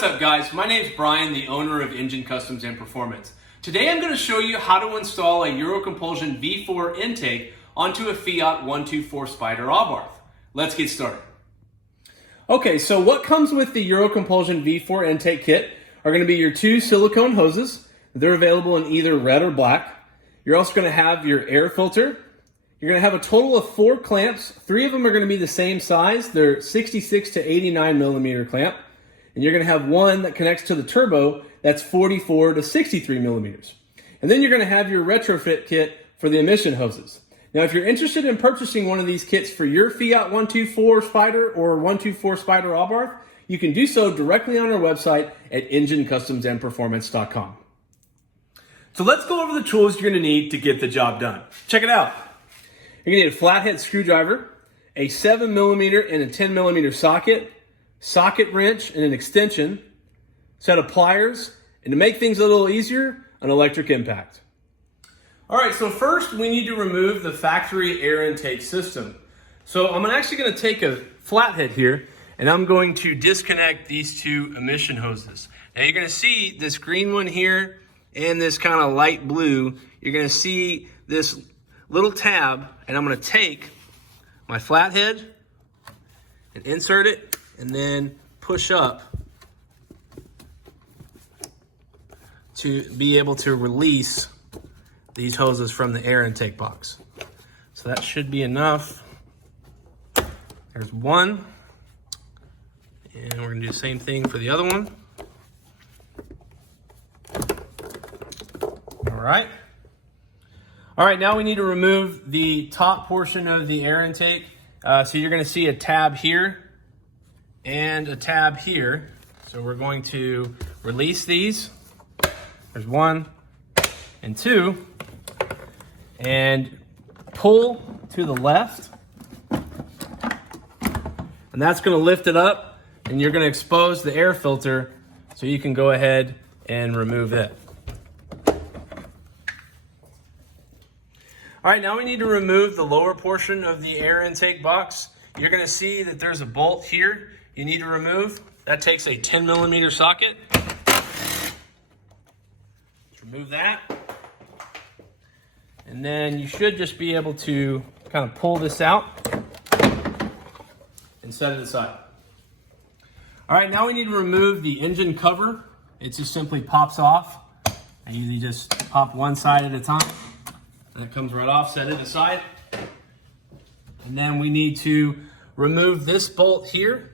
What's up guys, my name's Brian, the owner of Engine Customs and Performance. Today I'm going to show you how to install a Eurocompulsion V4 intake onto a Fiat 124 Spider Abarth. Let's get started. Okay, so what comes with the Eurocompulsion V4 intake kit are going to be your two silicone hoses. They're available in either red or black. You're also going to have your air filter. You're going to have a total of 4 clamps. 3 of them are going to be the same size. They're 66 to 89 millimeter clamp. And you're going to have one that connects to the turbo that's 44 to 63 millimeters. And then you're going to have your retrofit kit for the emission hoses. Now, if you're interested in purchasing one of these kits for your Fiat 124 Spider or 124 Spider Abarth, you can do so directly on our website at ngencustomsandperformance.com. So let's go over the tools you're going to need to get the job done. Check it out. You're going to need a flathead screwdriver, a 7 millimeter and a 10 millimeter socket wrench and an extension, set of pliers, and to make things a little easier, an electric impact. All right, so first we need to remove the factory air intake system. So I'm actually going to take a flathead here and I'm going to disconnect these two emission hoses. Now you're going to see this green one here and this kind of light blue. You're going to see this little tab, and I'm going to take my flathead and insert it and then push up to be able to release these hoses from the air intake box. So that should be enough. There's one. And we're gonna do the same thing for the other one. All right. All right, now we need to remove the top portion of the air intake. So you're gonna see a tab here and a tab here. So we're going to release these. There's 1 and 2. And pull to the left. And that's gonna lift it up, and you're gonna expose the air filter so you can go ahead and remove it. All right, now we need to remove the lower portion of the air intake box. You're gonna see that there's a bolt here you need to remove. That takes a 10 millimeter socket. Let's remove that. And then you should just be able to kind of pull this out and set it aside. All right, now we need to remove the engine cover. It just simply pops off. I usually just pop one side at a time. And it comes right off, set it aside. And then we need to remove this bolt here,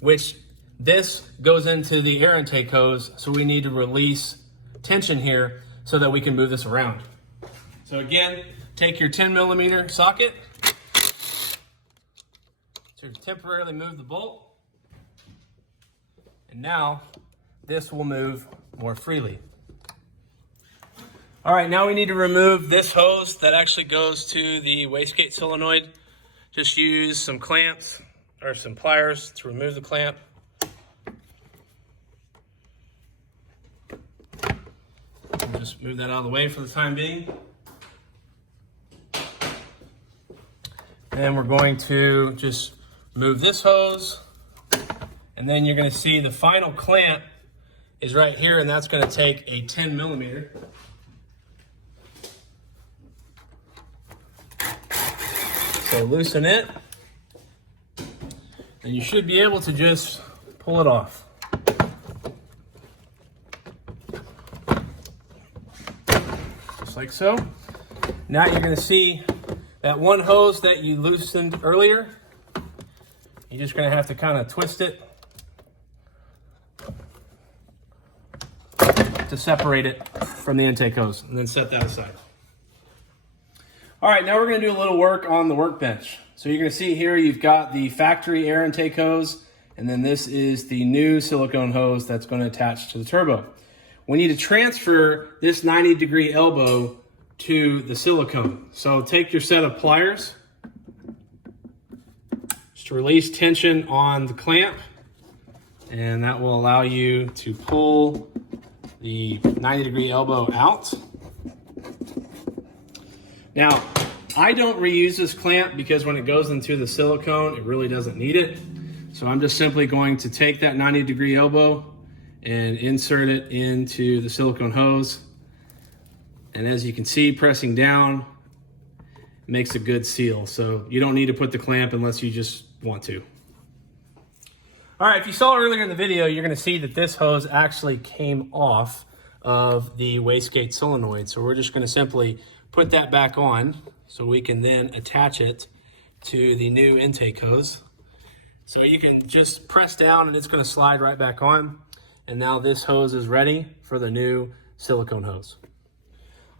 which this goes into the air intake hose. So we need to release tension here so that we can move this around. So again, take your 10 millimeter socket to temporarily move the bolt. And now this will move more freely. All right, now we need to remove this hose that actually goes to the wastegate solenoid. Just use some clamps or some pliers to remove the clamp. We'll just move that out of the way for the time being. And we're going to just move this hose. And then you're going to see the final clamp is right here, and that's going to take a 10 millimeter. So loosen it, and you should be able to just pull it off. Just like so. Now you're going to see that one hose that you loosened earlier. You're just going to have to kind of twist it to separate it from the intake hose, and then set that aside. All right, now we're gonna do a little work on the workbench. So you're gonna see here, you've got the factory air intake hose, and then this is the new silicone hose that's gonna attach to the turbo. We need to transfer this 90-degree elbow to the silicone. So take your set of pliers, just to release tension on the clamp, and that will allow you to pull the 90-degree elbow out. Now, I don't reuse this clamp because when it goes into the silicone, it really doesn't need it. So I'm just simply going to take that 90-degree elbow and insert it into the silicone hose. And as you can see, pressing down makes a good seal. So you don't need to put the clamp unless you just want to. All right, if you saw earlier in the video, you're gonna see that this hose actually came off of the wastegate solenoid. So we're just gonna simply put that back on so we can then attach it to the new intake hose. So you can just press down and it's gonna slide right back on. And now this hose is ready for the new silicone hose.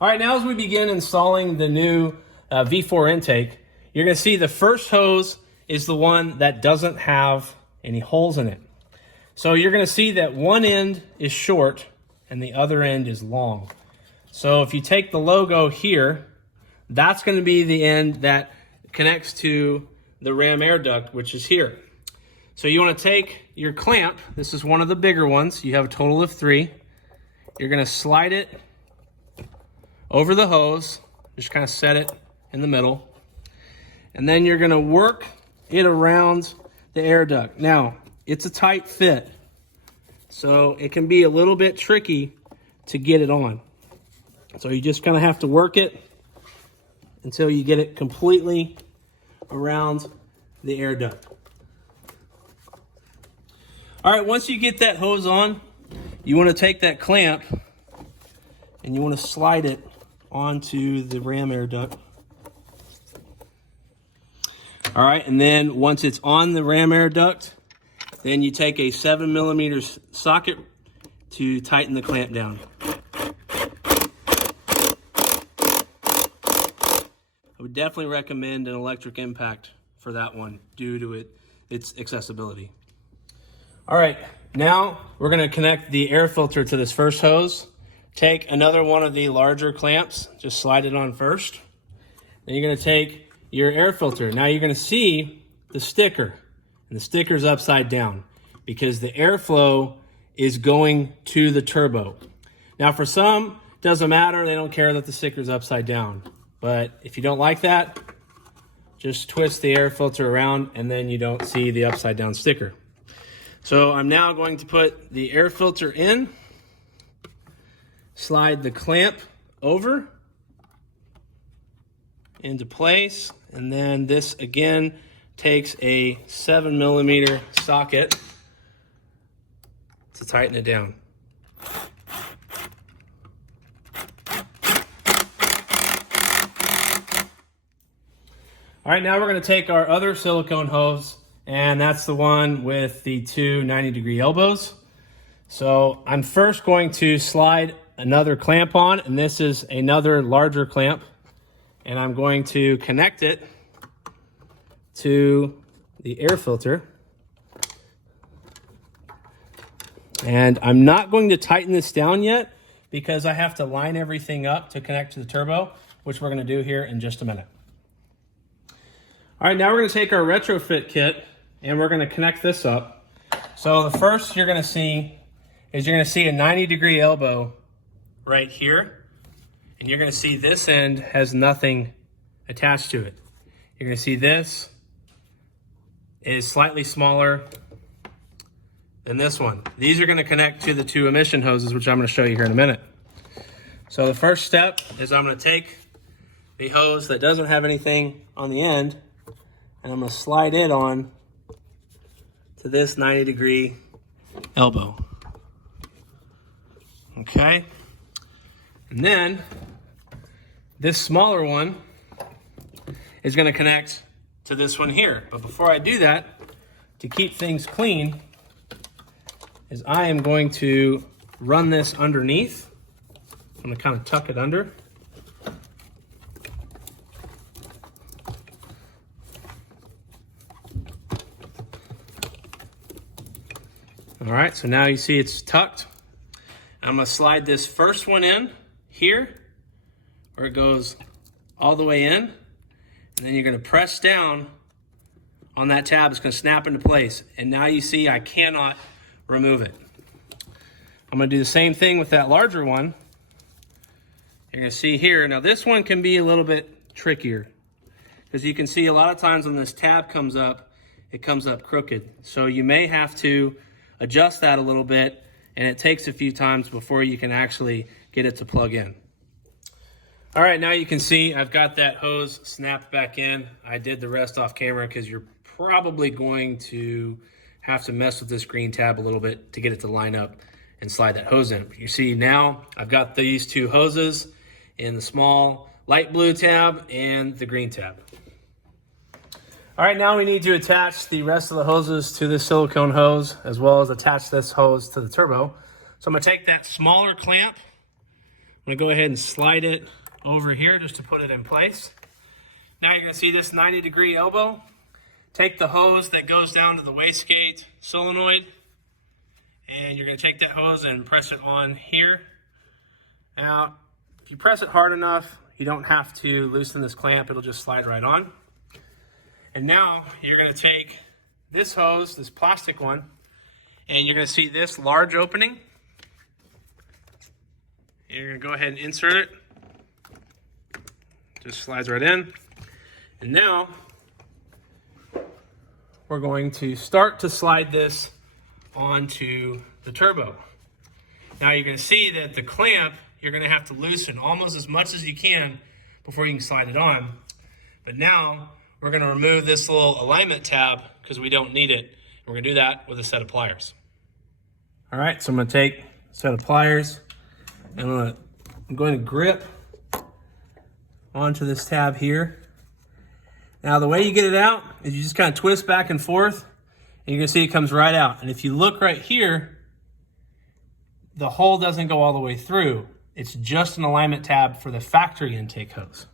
All right, now as we begin installing the new V4 intake, you're gonna see the first hose is the one that doesn't have any holes in it. So you're gonna see that one end is short and the other end is long. So if you take the logo here, that's gonna be the end that connects to the ram air duct, which is here. So you wanna take your clamp, this is one of the bigger ones, you have a total of 3. You're gonna slide it over the hose, just kind of set it in the middle. And then you're gonna work it around the air duct. Now, it's a tight fit, so it can be a little bit tricky to get it on. So you just kind of have to work it until you get it completely around the air duct. All right, once you get that hose on, you want to take that clamp and you want to slide it onto the ram air duct. All right, and then once it's on the ram air duct, then you take a 7mm socket to tighten the clamp down. I would definitely recommend an electric impact for that one due to its accessibility. All right, now we're gonna connect the air filter to this first hose. Take another one of the larger clamps, just slide it on first. Then you're gonna take your air filter. Now you're gonna see the sticker, and the sticker's upside down because the airflow is going to the turbo. Now for some, it doesn't matter, they don't care that the sticker's upside down. But if you don't like that, just twist the air filter around and then you don't see the upside down sticker. So I'm now going to put the air filter in, slide the clamp over into place, and then this again takes a 7mm socket to tighten it down. All right, now we're going to take our other silicone hose, and that's the one with the 2 90-degree elbows. So I'm first going to slide another clamp on, and this is another larger clamp, and I'm going to connect it to the air filter. And I'm not going to tighten this down yet because I have to line everything up to connect to the turbo, which we're going to do here in just a minute. All right, now we're going to take our retrofit kit and we're going to connect this up. So the first you're going to see is you're going to see a 90-degree elbow right here, and you're going to see this end has nothing attached to it. You're going to see this is slightly smaller than this one. These are going to connect to the 2 emission hoses, which I'm going to show you here in a minute. So the first step is I'm going to take the hose that doesn't have anything on the end, and I'm going to slide it on to this 90-degree elbow. Okay. And then this smaller one is going to connect to this one here. But before I do that, to keep things clean, is I am going to run this underneath. I'm going to kind of tuck it under. All right, so now you see it's tucked. I'm going to slide this first one in here, where it goes all the way in, and then you're going to press down on that tab. It's going to snap into place, and now you see I cannot remove it. I'm going to do the same thing with that larger one. You're going to see here, now this one can be a little bit trickier, because you can see a lot of times when this tab comes up, it comes up crooked. So you may have to adjust that a little bit and it takes a few times before you can actually get it to plug in. All right, now you can see I've got that hose snapped back in. I did the rest off camera because you're probably going to have to mess with this green tab a little bit to get it to line up and slide that hose in. You see now I've got these two hoses in the small light blue tab and the green tab. All right, now we need to attach the rest of the hoses to this silicone hose, as well as attach this hose to the turbo. So I'm gonna take that smaller clamp, I'm gonna go ahead and slide it over here just to put it in place. Now you're gonna see this 90-degree elbow. Take the hose that goes down to the wastegate solenoid, and you're gonna take that hose and press it on here. Now, if you press it hard enough, you don't have to loosen this clamp, it'll just slide right on. And now you're gonna take this hose, this plastic one, and you're gonna see this large opening. You're gonna go ahead and insert it. Just slides right in. And now we're going to start to slide this onto the turbo. Now you're gonna see that the clamp, you're gonna have to loosen almost as much as you can before you can slide it on. But now we're gonna remove this little alignment tab because we don't need it. We're gonna do that with a set of pliers. All right, so I'm gonna take a set of pliers and I'm going to grip onto this tab here. Now the way you get it out is you just kind of twist back and forth, and you're gonna see it comes right out. And if you look right here, the hole doesn't go all the way through. It's just an alignment tab for the factory intake hose.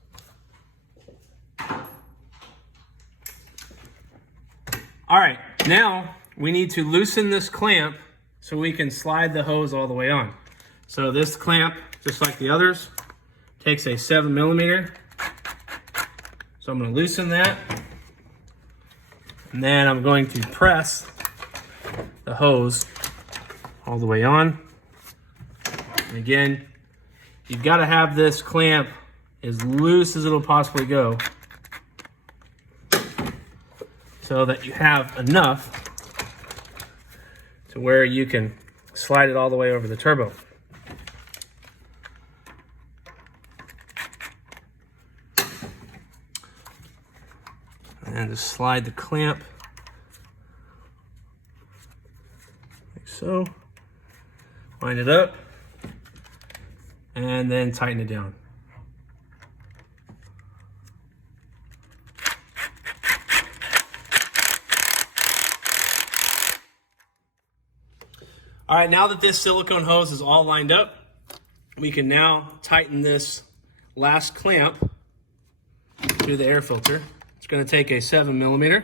All right, now we need to loosen this clamp so we can slide the hose all the way on. So this clamp, just like the others, takes a 7mm. So I'm going to loosen that, and then I'm going to press the hose all the way on. And again, you've got to have this clamp as loose as it'll possibly go so that you have enough to where you can slide it all the way over the turbo. And just slide the clamp like so, line it up, and then tighten it down. All right, now that this silicone hose is all lined up, we can now tighten this last clamp to the air filter. It's going to take a 7mm.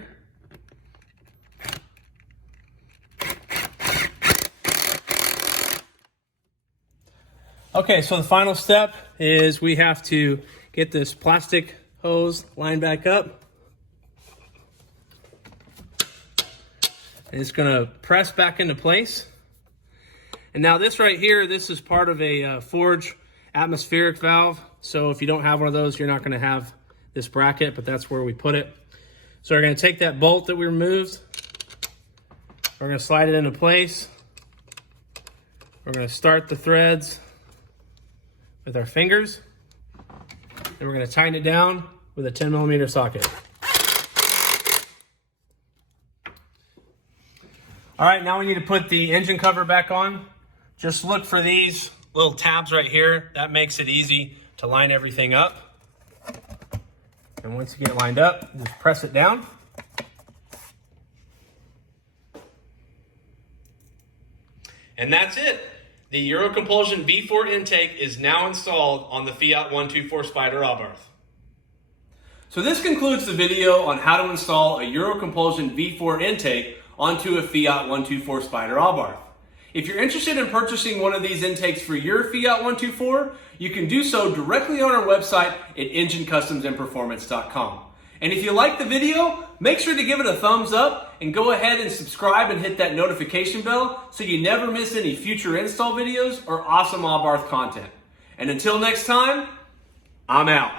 Okay, so the final step is we have to get this plastic hose lined back up. And it's going to press back into place. And now this right here, this is part of a forge atmospheric valve. So if you don't have one of those, you're not going to have this bracket, but that's where we put it. So we're going to take that bolt that we removed, we're going to slide it into place. We're going to start the threads with our fingers, and we're going to tighten it down with a 10mm socket. All right, now we need to put the engine cover back on. Just look for these little tabs right here. That makes it easy to line everything up. And once you get it lined up, just press it down. And that's it. The Eurocompulsion V4 intake is now installed on the Fiat 124 Spider Abarth. So this concludes the video on how to install a Eurocompulsion V4 intake onto a Fiat 124 Spider Abarth. If you're interested in purchasing one of these intakes for your Fiat 124, you can do so directly on our website at ngencustoms.com. And if you like the video, make sure to give it a thumbs up and go ahead and subscribe and hit that notification bell so you never miss any future install videos or awesome Abarth content. And until next time, I'm out.